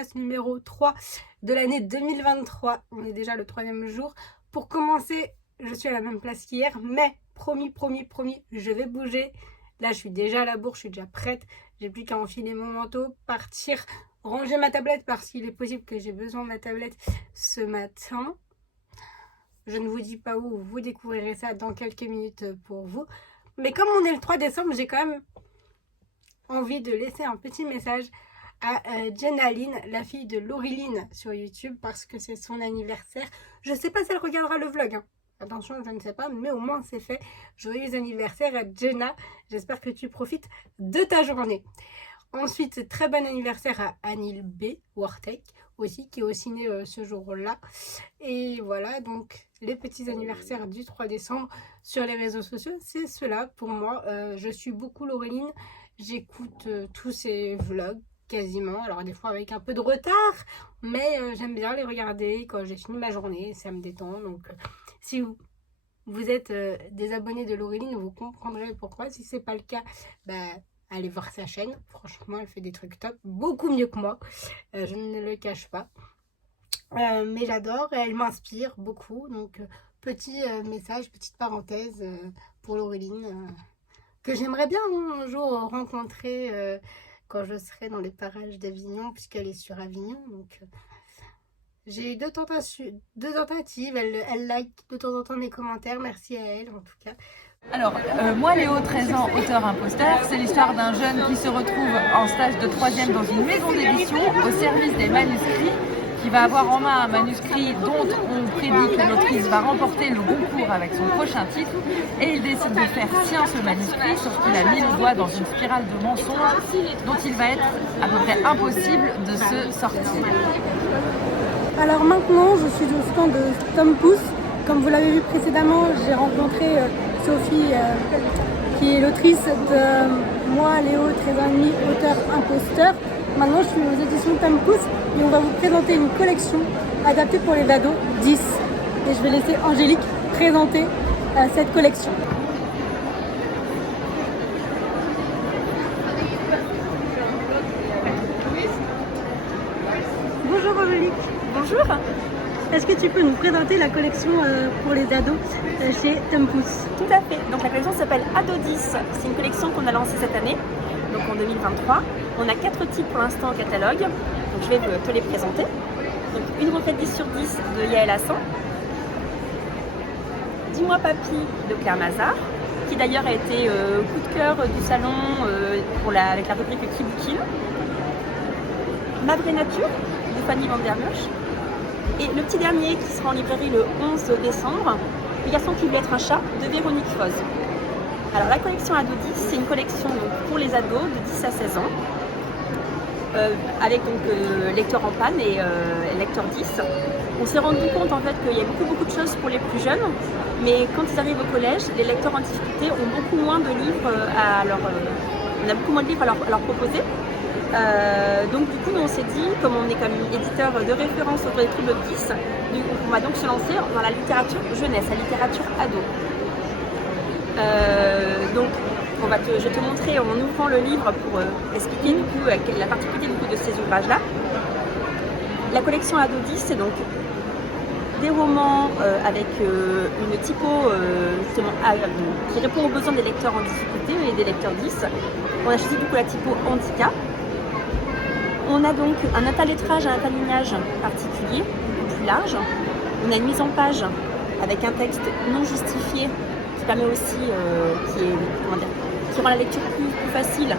Vlogmas numéro 3 de l'année 2023. On est déjà le 3e jour. Pour commencer, je suis à la même place qu'hier, mais promis, je vais bouger. Là, je suis déjà à la bourre, je suis déjà prête. J'ai plus qu'à enfiler mon manteau, partir, ranger ma tablette parce qu'il est possible que j'ai besoin de ma tablette ce matin. Je ne vous dis pas où, vous découvrirez ça dans quelques minutes pour vous. Mais comme on est le 3 décembre, j'ai quand même envie de laisser un petit message à Jenna Lynn, la fille de Laureline sur YouTube, parce que c'est son anniversaire. Je sais pas si elle regardera le vlog, hein. Attention, je ne sais pas, mais au moins c'est fait. Joyeux anniversaire à Jenna. J'espère que tu profites de ta journée. Ensuite, très bon anniversaire à Anil B. Wartek aussi, qui est aussi né ce jour-là. Et voilà, donc les petits anniversaires du 3 décembre sur les réseaux sociaux, c'est cela pour moi. Je suis beaucoup Laureline. J'écoute tous ses vlogs quasiment, alors des fois avec un peu de retard, mais j'aime bien les regarder quand j'ai fini ma journée, ça me détend. Donc si vous êtes des abonnés de Laureline, vous comprendrez pourquoi. Si c'est pas le cas, allez voir sa chaîne. Franchement, elle fait des trucs top, beaucoup mieux que moi, je ne le cache pas. Mais j'adore, elle m'inspire beaucoup. Donc petit message, petite parenthèse pour Laureline, que j'aimerais bien un jour rencontrer quand je serai dans les parages d'Avignon, puisqu'elle est sur Avignon. Donc j'ai eu deux tentatives. Elle like de temps en temps mes commentaires. Merci à elle en tout cas. Alors, moi Léo, 13 ans, auteur imposteur, c'est l'histoire d'un jeune qui se retrouve en stage de 3e dans une maison d'édition au service des manuscrits, qui va avoir en main un manuscrit dont on prédit que l'autrice va remporter le concours avec son prochain titre, et il décide de faire sien ce manuscrit, sauf qu'il a mis le doigt dans une spirale de mensonges dont il va être à peu près impossible de se sortir. Alors maintenant, je suis au stand de Tom Pouce. Comme vous l'avez vu précédemment, j'ai rencontré Sophie, qui est l'autrice de Moi, Léo, 13 ans et demi, auteur imposteur. Maintenant, je suis aux éditions Tom Pouce et on va vous présenter une collection adaptée pour les ados 10. Et je vais laisser Angélique présenter cette collection. Bonjour Angélique. Bonjour. Est-ce que tu peux nous présenter la collection pour les ados chez Tom Pouce? Tout à fait. Donc la collection s'appelle Ado 10. C'est une collection qu'on a lancée cette année, donc en 2023. On a 4 titres pour l'instant au catalogue. Donc je vais te les présenter. Donc Une retraite 10 sur 10 de Yael Hassan. Dis-moi Papy de Claire Mazard, qui d'ailleurs a été coup de cœur du salon avec la rubrique Kibukin. Ma vraie nature de Fanny Van Der Merch. Et le petit dernier qui sera en librairie le 11 décembre, Le garçon qui voulait être un chat de Véronique Foz. Alors la collection Ado 10, c'est une collection donc, pour les ados de 10 à 16 ans, avec donc lecteur en panne et lecteur 10. On s'est rendu compte en fait qu'il y a beaucoup de choses pour les plus jeunes, mais quand ils arrivent au collège, les lecteurs en difficulté ont beaucoup moins de livres on a beaucoup moins de livres à leur proposer. Donc du coup on s'est dit, comme on est comme éditeur de référence autour des troubles 10, on va donc se lancer dans la littérature jeunesse, la littérature ado. Donc je vais te montrer en ouvrant le livre pour expliquer du coup la particularité de ces ouvrages-là. La collection Ado 10, c'est donc des romans avec une typo justement, qui répond aux besoins des lecteurs en difficulté et des lecteurs 10. On a choisi du coup la typo handicap. On a donc un interlettrage et un interlignage particulier, beaucoup plus large. On a une mise en page avec un texte non justifié qui permet aussi, qui rend la lecture plus facile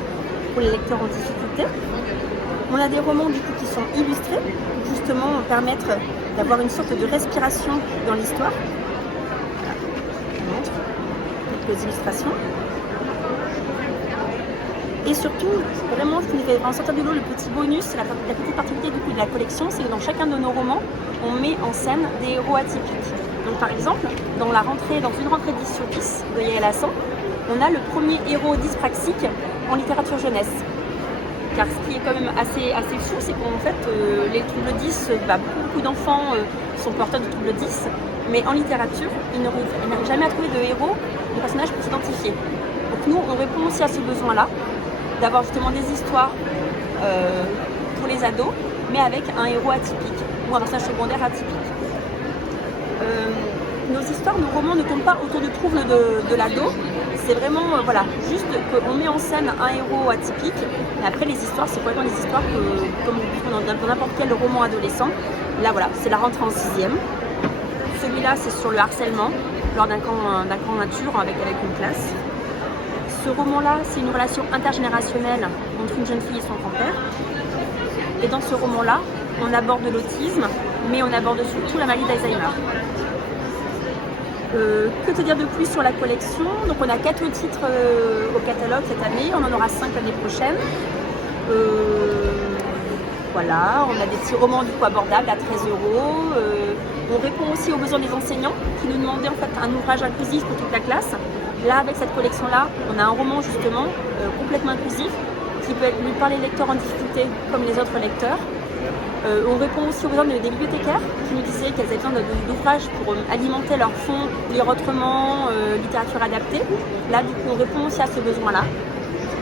pour les lecteurs en difficulté. On a des romans du coup qui sont illustrés, pour justement permettre d'avoir une sorte de respiration dans l'histoire. Voilà. Je montre quelques illustrations. Et surtout, vraiment, ce qui nous fait en sortir du lot, le petit bonus, la petite particularité du coup de la collection, c'est que dans chacun de nos romans, on met en scène des héros atypiques. Donc par exemple, dans une rentrée 10 sur 10 de Yael Hassan, on a le premier héros dyspraxique en littérature jeunesse. Car ce qui est quand même assez fou, c'est qu'en fait, les troubles 10, beaucoup d'enfants sont porteurs de troubles 10, mais en littérature, ils n'arrivent jamais à trouver de héros, de personnages pour s'identifier. Donc nous, on répond aussi à ce besoin-là, d'avoir justement des histoires pour les ados, mais avec un héros atypique ou un personnage secondaire atypique. Nos histoires, nos romans ne tournent pas autour du trouble de l'ado. C'est vraiment, voilà, juste qu'on met en scène un héros atypique. Et après, les histoires, c'est vraiment des histoires comme dans n'importe quel roman adolescent. Là, voilà, c'est la rentrée en 6e. Celui-là, c'est sur le harcèlement lors d'un camp nature avec une classe. Ce roman-là, c'est une relation intergénérationnelle entre une jeune fille et son grand-père. Et dans ce roman-là, on aborde l'autisme, mais on aborde surtout la maladie d'Alzheimer. Que te dire de plus sur la collection? Donc on a 4 titres au catalogue cette année, on en aura 5 l'année prochaine. Voilà, on a des petits romans du coup abordables à 13 €. On répond aussi aux besoins des enseignants qui nous demandaient en fait un ouvrage inclusif pour toute la classe. Là, avec cette collection-là, on a un roman justement complètement inclusif qui peut lui parler lecteurs en difficulté comme les autres lecteurs. On répond aussi aux besoins des bibliothécaires qui nous disaient qu'elles avaient besoin d'ouvrages pour alimenter leur fonds, lire autrement, littérature adaptée. Là, du coup, on répond aussi à ce besoin-là.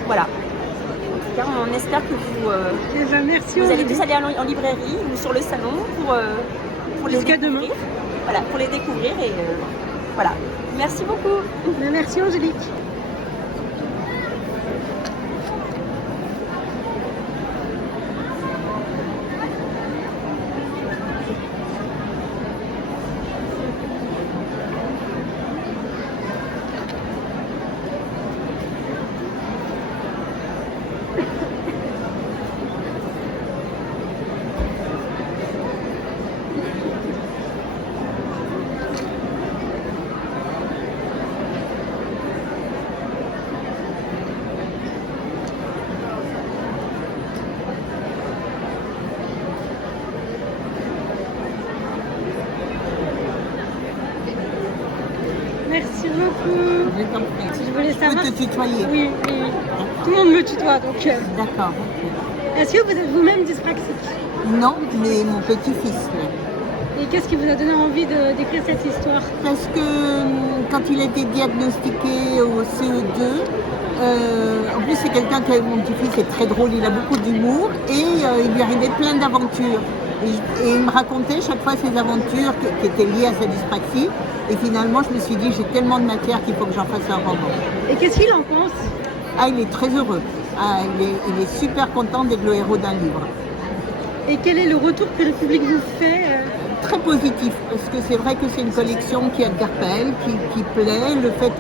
Voilà. En tout cas, on espère que vous allez tous aller en librairie ou sur le salon pour les découvrir. Voilà, pour les découvrir et voilà. Merci beaucoup. Merci Angélique. Merci beaucoup. Je voulais savoir. Je peux te tutoyer. Oui. Tout le monde me tutoie, donc. D'accord. Est-ce que vous êtes vous-même dyspraxique? Non, mais mon petit-fils l'est. Et qu'est-ce qui vous a donné envie d'écrire cette histoire? Parce que quand il a été diagnostiqué au CE2, en plus c'est quelqu'un qui, mon petit-fils est très drôle, il a beaucoup d'humour et il lui arrivait plein d'aventures. Et il me racontait chaque fois ses aventures qui étaient liées à sa dyspraxie. Et finalement, je me suis dit, j'ai tellement de matière qu'il faut que j'en fasse un roman. Et qu'est-ce qu'il en pense? Ah, il est très heureux. Ah, il est super content d'être le héros d'un livre. Et quel est le retour que le public vous fait? Très positif, parce que c'est vrai que c'est une collection qui interpelle, qui plaît. Le fait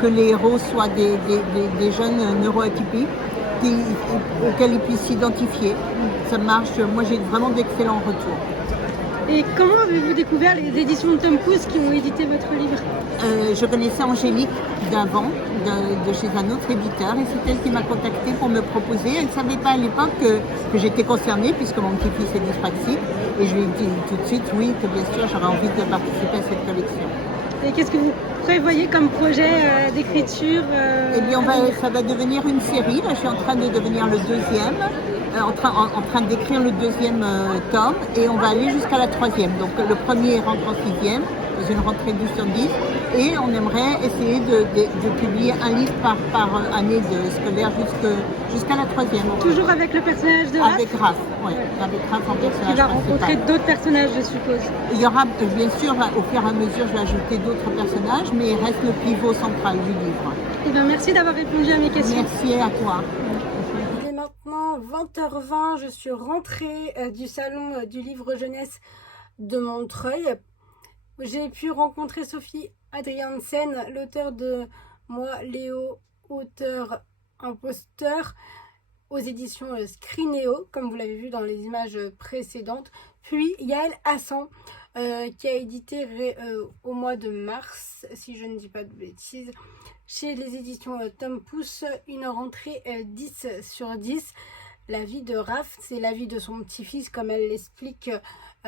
que les héros soient des jeunes neuroatypiques auxquels ils puissent s'identifier. Ça marche. Moi, j'ai vraiment d'excellents retours. Et comment avez-vous découvert les éditions de Tom Pouce qui ont édité votre livre? Je connaissais Angélique d'avant, de chez un autre éditeur, et c'est elle qui m'a contactée pour me proposer. Elle ne savait pas à l'époque que j'étais concernée, puisque mon petit-fils est dyspraxique, et je lui ai dit tout de suite oui, que bien sûr j'aurais envie de participer à cette collection. Et qu'est-ce que vous prévoyez comme projet d'écriture? Eh bien, ça va devenir une série. Là, je suis en train de devenir le deuxième. En train d'écrire le deuxième tome et on va aller jusqu'à la 3e. Donc le premier rentre en 6e, dans une rentrée 12 sur 10 et on aimerait essayer de publier un livre par année scolaire jusqu'à la 3e. Toujours avec le personnage de Raph? Avec Raph, oui. Avec Raph en personnage Il va principal. rencontrer d'autres personnages, je suppose. Il y aura, bien sûr, au fur et à mesure, je vais ajouter d'autres personnages, mais il reste le pivot central du livre. Eh bien, merci d'avoir répondu à mes questions. Merci à toi. Il est maintenant 20h20, je suis rentrée du salon du livre jeunesse de Montreuil. J'ai pu rencontrer Sophie Adriansen, l'auteur de Moi, Léo, auteur imposteur, aux éditions Scrinéo, comme vous l'avez vu dans les images précédentes. Puis Yael Hassan, qui a édité au mois de mars, si je ne dis pas de bêtises, chez les éditions Tom Pouce, une rentrée 10 sur 10. La vie de Raph, c'est la vie de son petit-fils, comme elle l'explique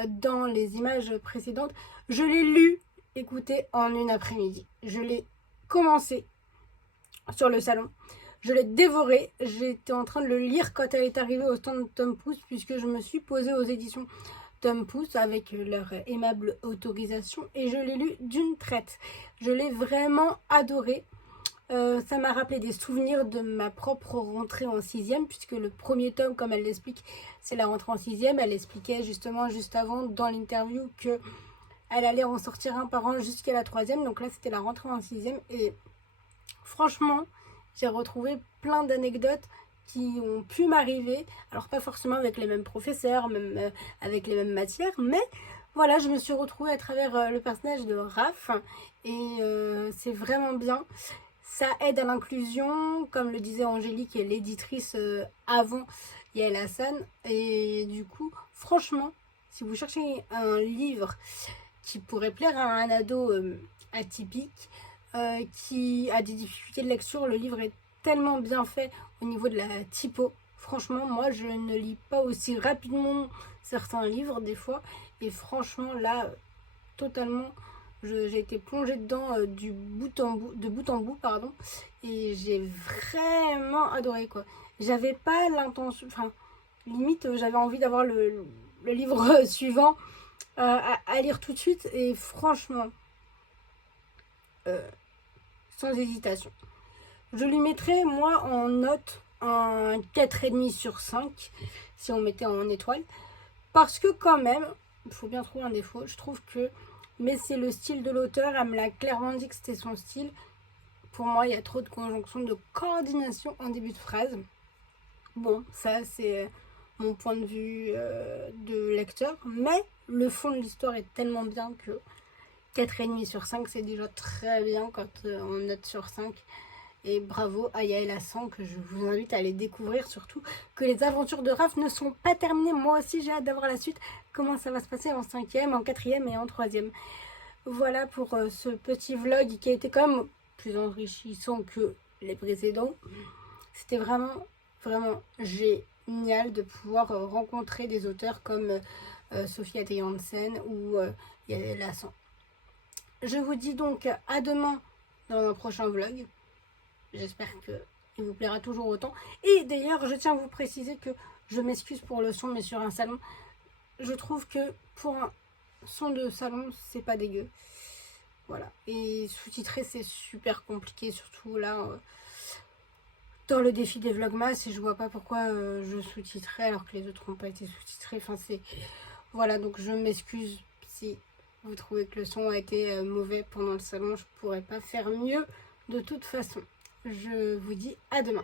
dans les images précédentes. Je l'ai lu, écoutez, en une après-midi. Je l'ai commencé sur le salon. Je l'ai dévoré. J'étais en train de le lire quand elle est arrivée au stand de Tom Pouce, puisque je me suis posée aux éditions Tom Pouce avec leur aimable autorisation et je l'ai lu d'une traite. Je l'ai vraiment adoré. Ça m'a rappelé des souvenirs de ma propre rentrée en 6e, puisque le premier tome, comme elle l'explique, c'est la rentrée en 6e. Elle expliquait justement juste avant dans l'interview que elle allait en sortir un par an jusqu'à la 3e. Donc là, c'était la rentrée en 6e. Et franchement, j'ai retrouvé plein d'anecdotes qui ont pu m'arriver. Alors pas forcément avec les mêmes professeurs, même avec les mêmes matières, mais voilà, je me suis retrouvée à travers le personnage de Raph. Et c'est vraiment bien. Ça aide à l'inclusion, comme le disait Angélique, qui est l'éditrice avant Yael Hassan. Et du coup, franchement, si vous cherchez un livre qui pourrait plaire à un ado atypique, qui a des difficultés de lecture, le livre est tellement bien fait au niveau de la typo. Franchement, moi, je ne lis pas aussi rapidement certains livres des fois. Et franchement, là, totalement... J'ai été plongée dedans de bout en bout, pardon, et j'ai vraiment adoré quoi. J'avais pas l'intention, enfin, limite, j'avais envie d'avoir le livre suivant à lire tout de suite, et franchement, sans hésitation. Je lui mettrais, moi, en note, un 4,5 sur 5, si on mettait en étoile, parce que quand même, il faut bien trouver un défaut, je trouve que mais c'est le style de l'auteur, elle me l'a clairement dit que c'était son style. Pour moi, il y a trop de conjonctions, de coordination en début de phrase. Bon, ça c'est mon point de vue de lecteur, mais le fond de l'histoire est tellement bien que 4,5 sur 5, c'est déjà très bien quand on note sur 5. Et bravo à Yael Hassan, que je vous invite à aller découvrir, surtout que les aventures de Raph ne sont pas terminées. Moi aussi, j'ai hâte d'avoir la suite. Comment ça va se passer en 5e, en 4e et en 3e. Voilà pour ce petit vlog qui a été quand même plus enrichissant que les précédents. C'était vraiment, vraiment génial de pouvoir rencontrer des auteurs comme Sophie Até Hansen ou Yael Hassan. Je vous dis donc à demain dans un prochain vlog. J'espère qu'il vous plaira toujours autant. Et d'ailleurs, je tiens à vous préciser que je m'excuse pour le son, mais sur un salon, je trouve que pour un son de salon, c'est pas dégueu. Voilà. Et sous-titrer, c'est super compliqué, surtout là, dans le défi des vlogmas. Et je vois pas pourquoi je sous-titrais alors que les autres n'ont pas été sous-titrés. Enfin, c'est... Voilà, donc je m'excuse si vous trouvez que le son a été mauvais pendant le salon. Je pourrais pas faire mieux de toute façon. Je vous dis à demain.